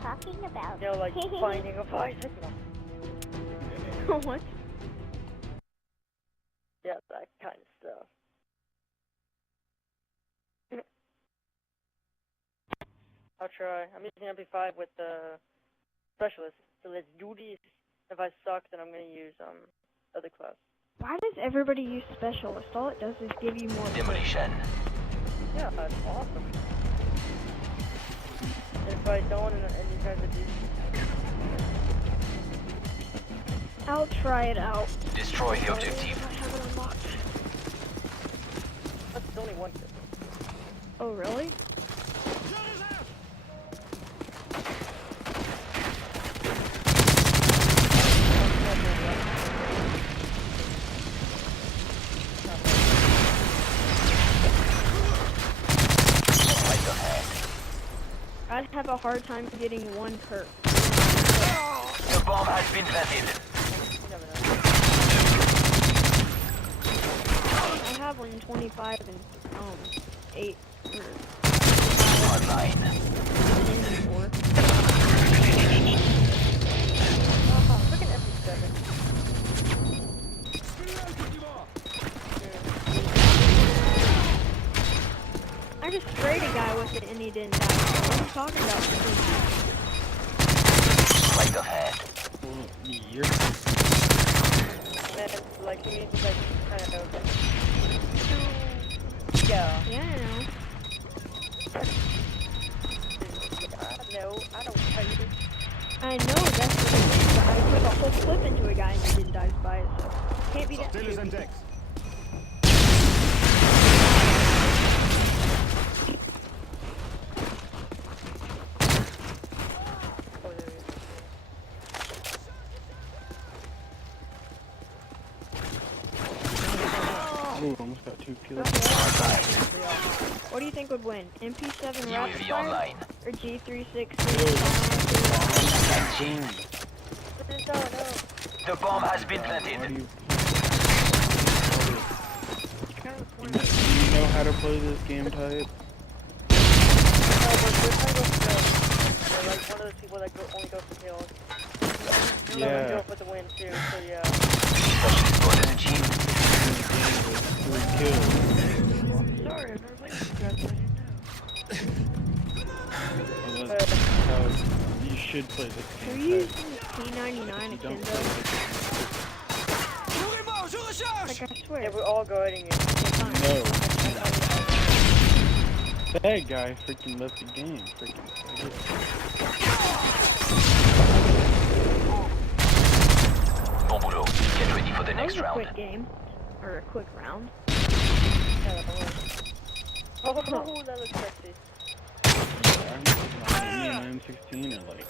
talking about? You know, like finding a bicycle. What? Yeah, that kind of stuff. I'll try. I'm using MP5 with the specialist, so let's do this. If I suck, then I'm gonna use other class. Why does everybody use specialist? All it does is give you more. Demolition. Yeah, that's awesome. And if I don't, and you guys are I'll try it out. Destroy the objective. I have it unlocked. That's only one kid. Oh, really? I'd have a hard time getting one perk. The bomb has been planted. I have 125 and 8 Online. Oh, look at MP7. I just sprayed a guy with it and he didn't die. What are you talking about? Sleight of hand. Man, like, he means like, kind of yeah. Yeah, I know. No, I don't tell you. I know, that's what it is, but I put a whole clip into a guy and he didn't die by it, so can't be that stupid. Ooh, almost got 2 kills. What do you think would win? MP7 UAV rapid fire online. or G360? The bomb has been planted. How do you know how to play this game type? They're like one of those people that only go for kills. Yeah. Go for the win too, so yeah. Specialist orders achieved. 3 kills. Sorry, I've never played this guy, so I didn't know. How you should play this Who game using type. P99 You at don't Kendo? play Like, I swear. Yeah, we're all going in. No. That guy freaking left the game. Bon boulot. Get ready for the That next was a round. quick game. Or a quick round. Oh, that looks sexy. I'm 16 or like.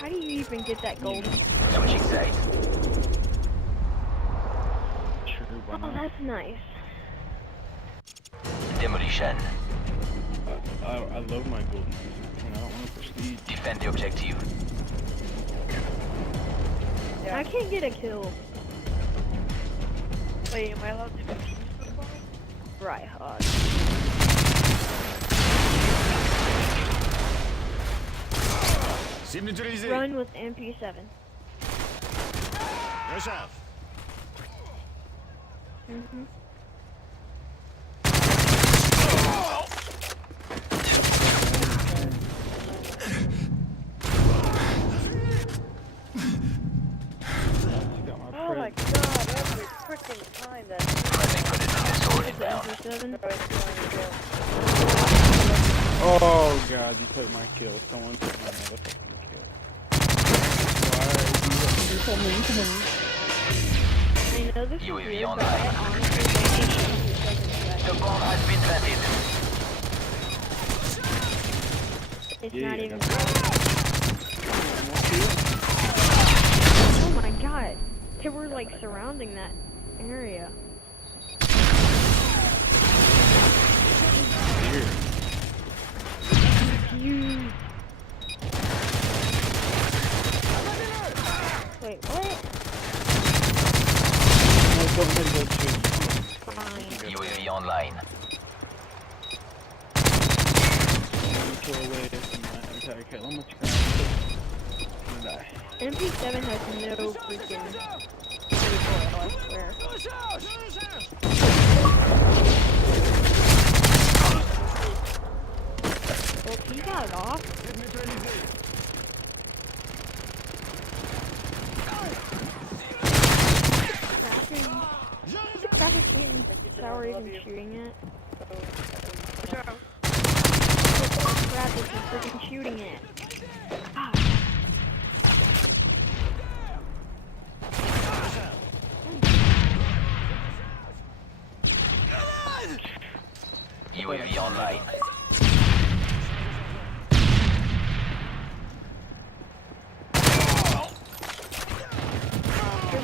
How do you even get that gold? Switching sides. Sure, why Oh, not? that's nice. Demolition. I love my golden and I don't want to proceed. Defend the objective. Yeah. I can't get a kill. Wait, am I allowed to use the bomb? Right, hard. Run with MP7. Mm-hmm. Oh my god, every freaking time that Pressing for the sword inbound. MP7. Oh god, you took my kill. Someone took my motherfucking kill. Why are you so mean to me? I know this is UAV weird, but online. I honestly think The bomb has been planted. it's Yeah, not yeah, even. that's- Oh my god. They were like surrounding that area. Weird. Huge. Wait, what? No, go ahead and go shoot. Fine. UAV online. Kill away from my entire kill. How much crap? die. MP7 has no freaking recoil, I swear. Well, he got it off. Cracker sweet and sour even shooting it. Crap, this is freaking shooting it. Ah. UAV online.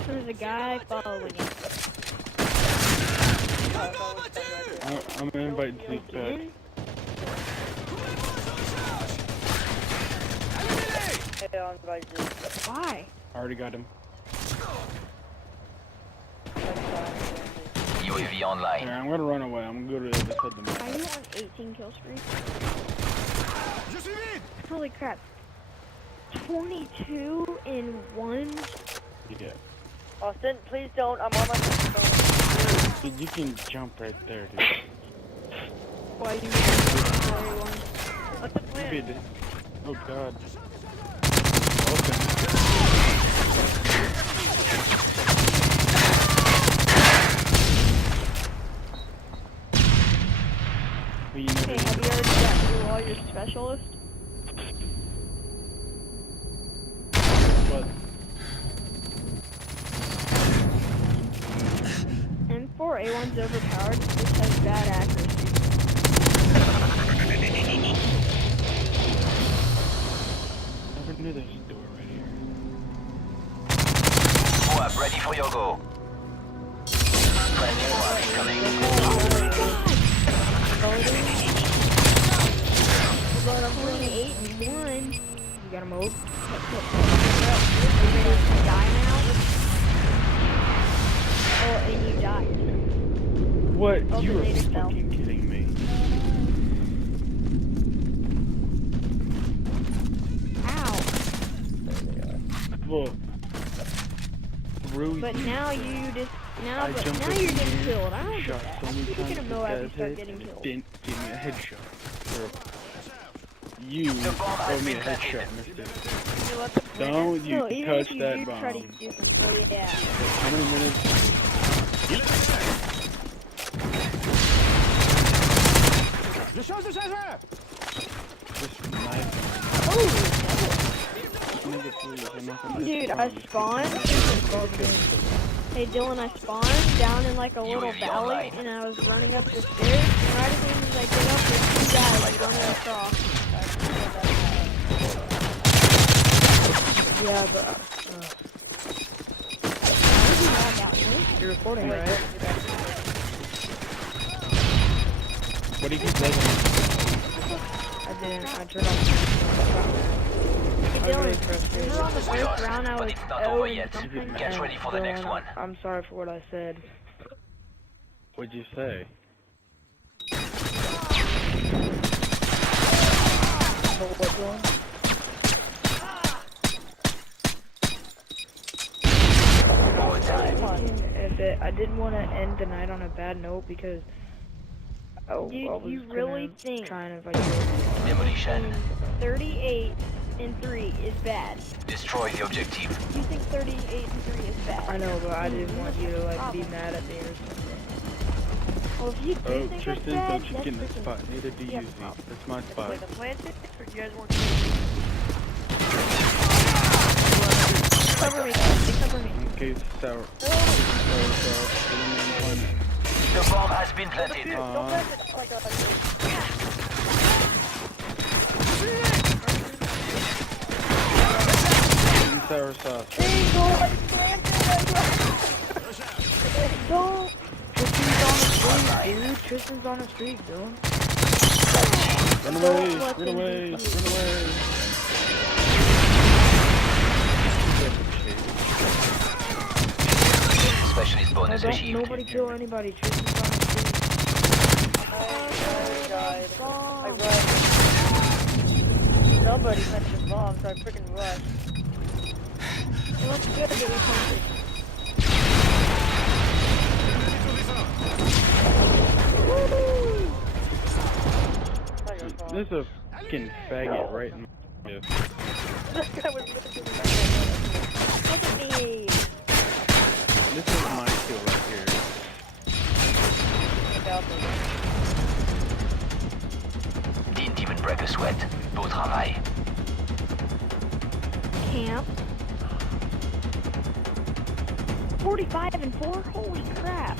There's a guy following it. I'm gonna invite Zeke back. Hey, I'll invite you. Why? I already got him. UAV online. Yeah, I'm gonna run away. I'm gonna go to the other side of the map. Are you on 18 kill streak? Holy crap. 22 in 1? Yeah. Austin, please don't. I'm on my phone. Dude, you can jump right there, dude. Why you need one? What's the plan? Dude. Oh god. Okay. Hey, have you already got through all your specialists? What? M4A1's overpowered. This has bad accuracy. Never knew there's a door right here. Moab, ready for your go. Friendly Moab incoming. But I'm 28 and 1. You gotta move. Are you ready to die now? Oh, and you died. What? Oh, You the are native fell. fucking kidding me. Ow. Well, really? But now you just now, I but jumped now up you're in getting the air, killed. I don't shot get that. so many Speaking times of with Moab, you that start hit, getting and it killed. didn't give me a headshot. Or you The bomb throw has me a been headshot, planted. mister. You let the Don't you No, even touch if you that do bomb. try to do something. Oh yeah. How many minutes? Just knife. Oh, Nigga, please, I'm not gonna dude, hit I the bomb. spawned. Hey Dylan, I spawned down in like a little UAV valley, online. and I was running up the stairs. And right as soon as I get up, there's 2 guys running across. Yeah, but How did you log out, dude? you're recording, right? What do you keep lagging? I didn't. I turned off. Hey I'm Dylan, really frustrated. remember on the We first lost, round I but was it's not 0 over and yet. something? Get ready for the next Dylan, one. I'm sorry for what I said. What'd you say? What, Dylan? Overtime. I didn't want to end the night on a bad note because I was Dude, you really think try and invite you. Demolition. 38 and 3 is bad? Destroy the objective. You think 38 and 3 is bad? I know, but I didn't want you to like be mad at me or something. Well, if you do Oh, think that's Tristan, bad, don't you that's get in the freaking- spot. Neither do you, Yeah, Zeke. That's my spot. Like a planted, or you guys weren't? Cover me, cover me. Okay, sour. The bomb has been planted. Don't plant it like a. Sour sauce. Hey, go! I planted it! Don't! Tristan's on the street, dude. Tristan's on the street, dude. Run away! Run away! Run away! Specialist bonus Don't achieved. nobody kill anybody. Tristan's on the street. I died. I ran. No, somebody touched the bomb, so I freaking rushed. Well, that's good that we planted. Not your fault. There's a fucking faggot right in my face. That guy was literally Look at me. This is my kill right here. Didn't even break a sweat. Beau travail. Camp. 45 and 4? Holy crap.